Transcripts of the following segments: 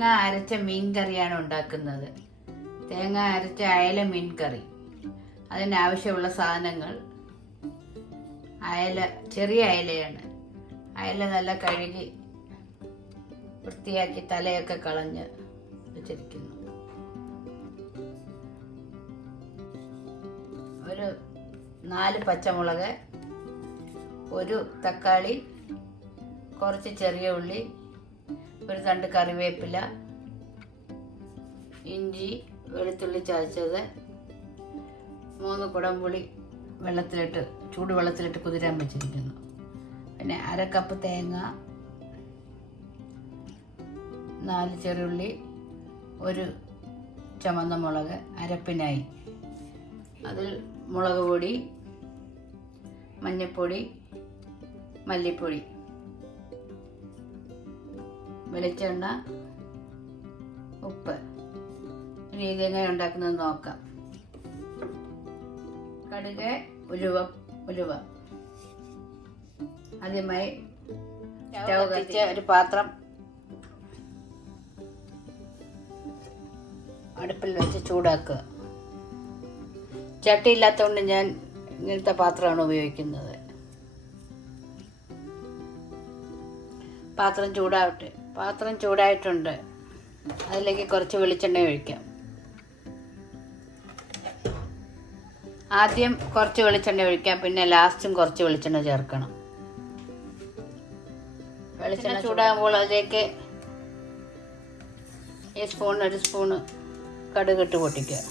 തേങ്ങ അരച്ച മീൻ കറിയാണ് ഉണ്ടാക്കുന്നത്. തേങ്ങ അരച്ച അയല മീൻ കറി. അതിനാവശ്യമുള്ള സാധനങ്ങൾ: അയല, ചെറിയ അയലയാണ്. അയല നല്ല കഴുകി വൃത്തിയാക്കി തലയൊക്കെ കളഞ്ഞ് വെച്ചിരിക്കുന്നു. ഒരു 4 പച്ചമുളക്, ഒരു തക്കാളി, കുറച്ച് ചെറിയ ഉള്ളി, ഒരു തണ്ട് കറിവേപ്പില, ഇഞ്ചി, വെളുത്തുള്ളി ചതച്ചത്, 3 കുടംപുളി ചൂടുവെള്ളത്തിലിട്ട് കുതിരാൻ വെച്ചിരിക്കുന്നു. പിന്നെ 1/2 കപ്പ് തേങ്ങ, 4 ചെറുള്ളി, ഒരു ചുമന്ന മുളക് അരപ്പിനായി. അതിൽ മുളക് പൊടി, മഞ്ഞൾപ്പൊടി, മല്ലിപ്പൊടി, വെളിച്ചെണ്ണ, ഉപ്പ്. ഇനി ഇതെങ്ങനെ ഉണ്ടാക്കുന്നത് നോക്കാം. കടുക്, ഉലുവ. ആദ്യമായി സ്റ്റൗ കത്തിച്ച് ഒരു പാത്രം അടുപ്പിൽ വെച്ച് ചൂടാക്കുക. ചട്ടി ഇല്ലാത്തതുകൊണ്ട് ഞാൻ ഇങ്ങനത്തെ പാത്രമാണ് ഉപയോഗിക്കുന്നത്. പാത്രം ചൂടാവട്ടെ. പാത്രം ചൂടായിട്ടുണ്ട്. അതിലേക്ക് കുറച്ച് വെളിച്ചെണ്ണ ഒഴിക്കാം. ആദ്യം കുറച്ച് വെളിച്ചെണ്ണ ഒഴിക്കാം, പിന്നെ ലാസ്റ്റും കുറച്ച് വെളിച്ചെണ്ണ ചേർക്കണം. വെളിച്ചെണ്ണ ചൂടാകുമ്പോൾ അതിലേക്ക് ഒരു സ്പൂണ് കടുകിട്ട് പൊട്ടിക്കുക.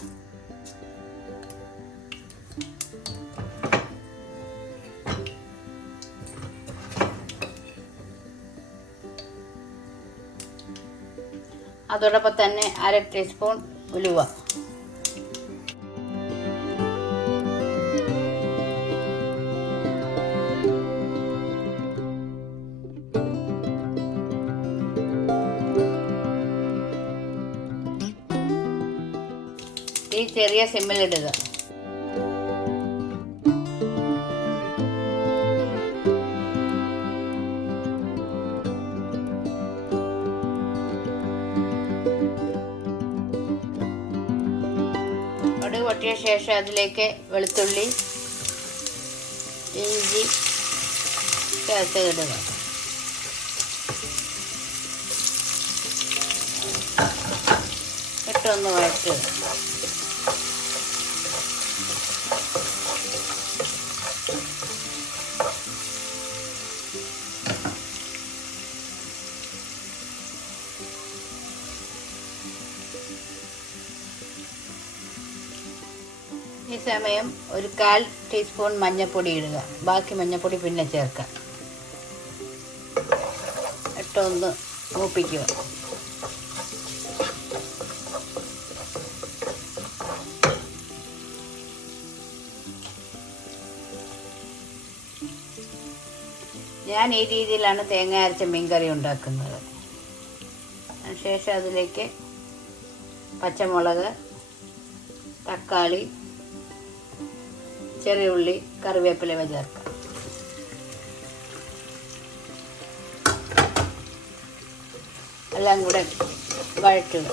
അതോടൊപ്പം തന്നെ 1/2 ടീസ്പൂൺ ഉലുവ. ഈ ചെറിയ സിമ്മിലിടുക. കടുക് പൊട്ടിയ ശേഷം അതിലേക്ക് വെളുത്തുള്ളി, ഇഞ്ചി ചേർത്തിടുക. ഇട്ടൊന്ന് വഴറ്റുക. ഈ സമയം ഒരു 1/4 ടീസ്പൂൺ മഞ്ഞൾപ്പൊടി ഇടുക. ബാക്കി മഞ്ഞൾപ്പൊടി പിന്നെ ചേർക്കാം. ഇട്ടൊന്ന് മൂപ്പിക്കുക. ഞാൻ ഈ രീതിയിലാണ് തേങ്ങ അരച്ച മീൻകറി ഉണ്ടാക്കുന്നത്. അതിനുശേഷം അതിലേക്ക് പച്ചമുളക്, തക്കാളി, ചെറിയ ഉള്ളി, കറിവേപ്പില ചേർക്കാം. എല്ലാം കൂടെ വഴറ്റുക.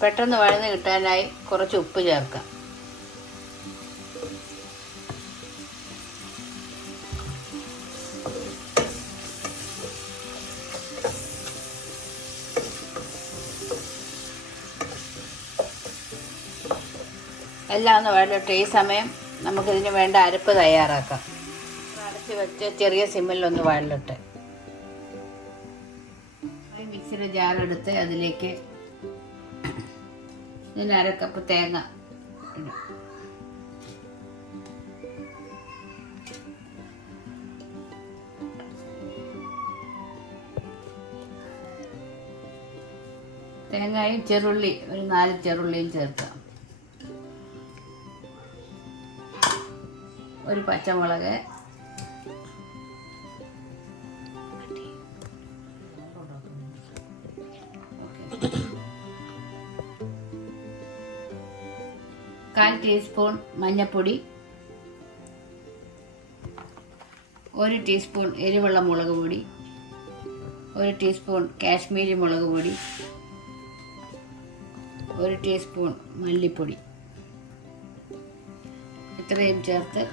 പെട്ടെന്ന് വഴന്ന് കിട്ടാനായി കുറച്ച് ഉപ്പ് ചേർക്കാം. എല്ലാം ഒന്ന് വഴലട്ടെ. ഈ സമയം നമുക്കിതിന് വേണ്ട അരപ്പ് തയ്യാറാക്കാം. അടച്ച് വെച്ച് ചെറിയ സിമ്മിലൊന്ന് വഴലട്ടെ. മിക്സിയുടെ ജാറെടുത്ത് അതിലേക്ക് 1/2 കപ്പ് തേങ്ങ ഇടും. തേങ്ങയും ചെറുള്ളി, ഒരു 4 ചെറുള്ളിയും ചേർക്കാം. ഒരു പച്ചമുളക്, 1/4 ടീസ്പൂൺ മഞ്ഞൾപ്പൊടി, 1 ടീസ്പൂൺ എരിവുള്ള മുളക് പൊടി, 1 ടീസ്പൂൺ കാശ്മീരി മുളക് പൊടി, 1 ടീസ്പൂൺ മല്ലിപ്പൊടി. ഇത്രയും ചേർത്ത്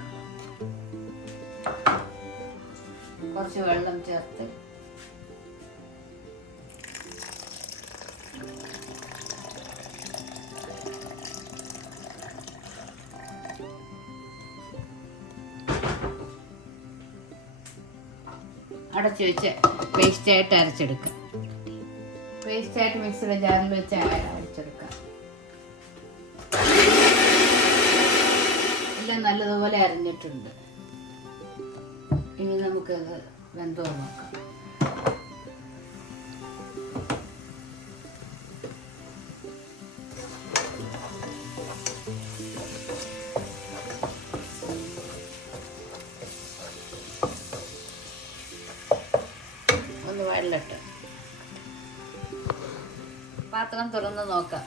കുറച്ച് വെള്ളം ചേർത്ത് അടച്ചു വെച്ച് പേസ്റ്റായിട്ട് അരച്ചെടുക്കാം. പേസ്റ്റായിട്ട് മിക്സിയുടെ ജാറിൽ വെച്ച് അരച്ചെടുക്കാം. എല്ലാം നല്ലതുപോലെ അരഞ്ഞിട്ടുണ്ട്. ഇനി നമുക്കത് വെന്തോ നോക്കാം. ഒന്ന് വഴലട്ടെ. പാത്രം തുറന്ന് നോക്കാം.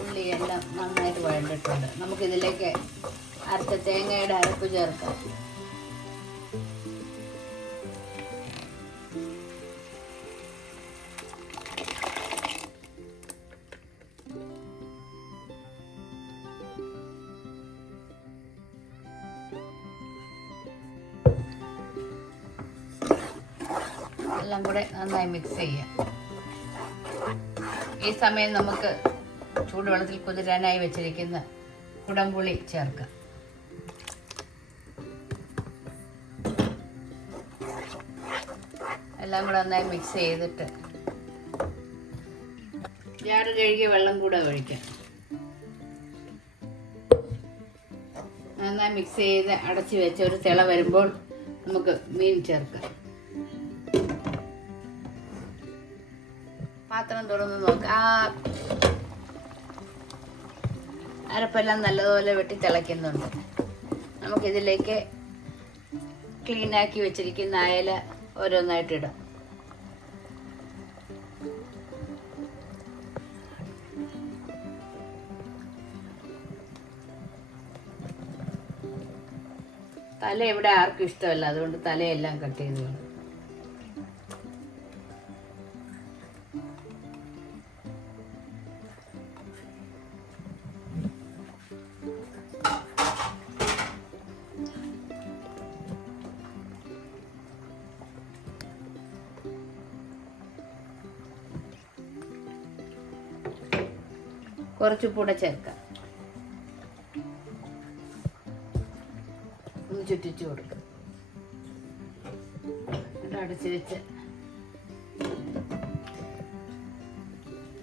ഉള്ളിയെല്ലാം നന്നായിട്ട് വഴണ്ടിട്ടുണ്ട്. നമുക്കിതിലേക്ക് അരച്ച തേങ്ങയുടെ അരപ്പ് ചേർക്കാം. എല്ലാം കൂടെ നന്നായി മിക്സ് ചെയ്യാം. ഈ സമയം നമുക്ക് ചൂടുവെള്ളത്തിൽ കുതിരാനായി വെച്ചിരിക്കുന്ന കുടംപുളി ചേർക്കാം. എല്ലാം കൂടെ നന്നായി മിക്സ് ചെയ്തിട്ട് ജാറ് കഴുകിയ വെള്ളം കൂടെ ഒഴിക്കാം. നന്നായി മിക്സ് ചെയ്ത് അടച്ചു വെച്ച് ഒരു തിള വരുമ്പോൾ നമുക്ക് മീൻ ചേർക്കാം. പാത്രം തുറന്ന് നോക്കാം. അരപ്പെല്ലാം നല്ലതുപോലെ വെട്ടി തിളയ്ക്കുന്നുണ്ട്. നമുക്കിതിലേക്ക് ക്ലീനാക്കി വെച്ചിരിക്കുന്ന അയല ഓരോന്നായിട്ടിടാം. തല ഇവിടെ ആർക്കും ഇഷ്ടമല്ല, അതുകൊണ്ട് തലയെല്ലാം കട്ട് ചെയ്ത് വേണം. കുറച്ച് ഉപ്പൂടെ ചേർക്കാം. ഒന്ന് ചുറ്റിച്ചു കൊടുക്കാം. അടച്ച് വെച്ച്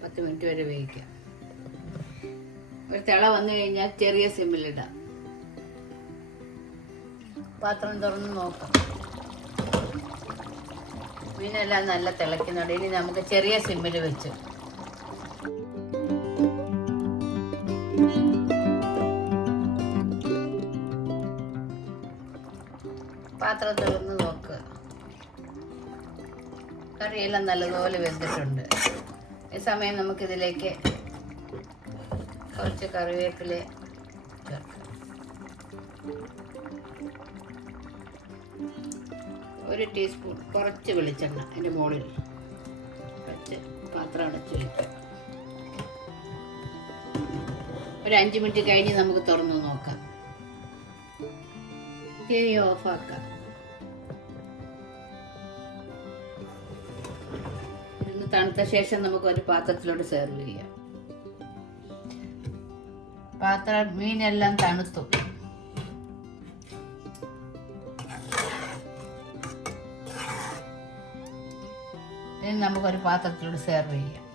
10 മിനിറ്റ് വരെ വേവിക്കാം. ഒരു തിള വന്നു കഴിഞ്ഞാൽ ചെറിയ സിമ്മിലിടാം. പാത്രം തുറന്ന് നോക്കാം. മീനെല്ലാം നല്ല തിളയ്ക്കുന്നുണ്ട്. ഇനി നമുക്ക് ചെറിയ സിമ്മിൽ വെച്ച് പാത്രം തുറന്ന് നോക്കുക. കറിയെല്ലാം നല്ലതുപോലെ വെന്തിട്ടുണ്ട്. ഈ സമയം നമുക്കിതിലേക്ക് കുറച്ച് കറിവേപ്പില ചേർക്കാം. 1 ടീസ്പൂൺ കുറച്ച് വെളിച്ചെണ്ണ അതിൻ്റെ മുകളിൽ വെച്ച് പാത്രം അടച്ച് വയ്ക്കാം. ഒരു 5 മിനിറ്റ് കഴിഞ്ഞ് നമുക്ക് തുറന്ന് നോക്കാം. തീ ഓഫാക്കാം. തണുത്ത ശേഷം നമുക്ക് ഒരു പാത്രത്തിലോട്ട് സെർവ് ചെയ്യാം. മീനെല്ലാം തണുത്തു. ഇനി നമുക്കൊരു പാത്രത്തിലോട്ട് സെർവ് ചെയ്യാം.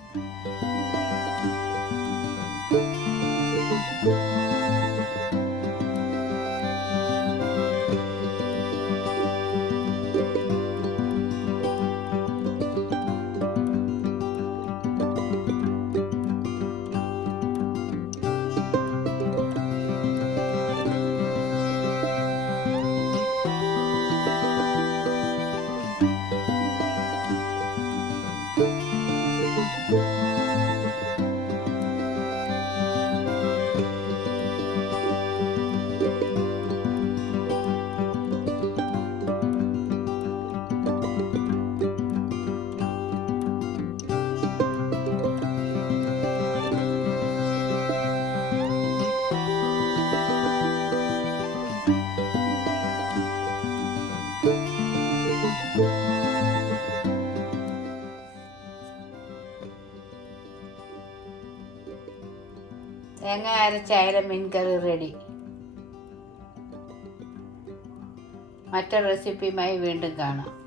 തേങ്ങ അരച്ചായാലും മീൻ കറി റെഡി. മറ്റൊരു റെസിപ്പിയുമായി വീണ്ടും കാണാം.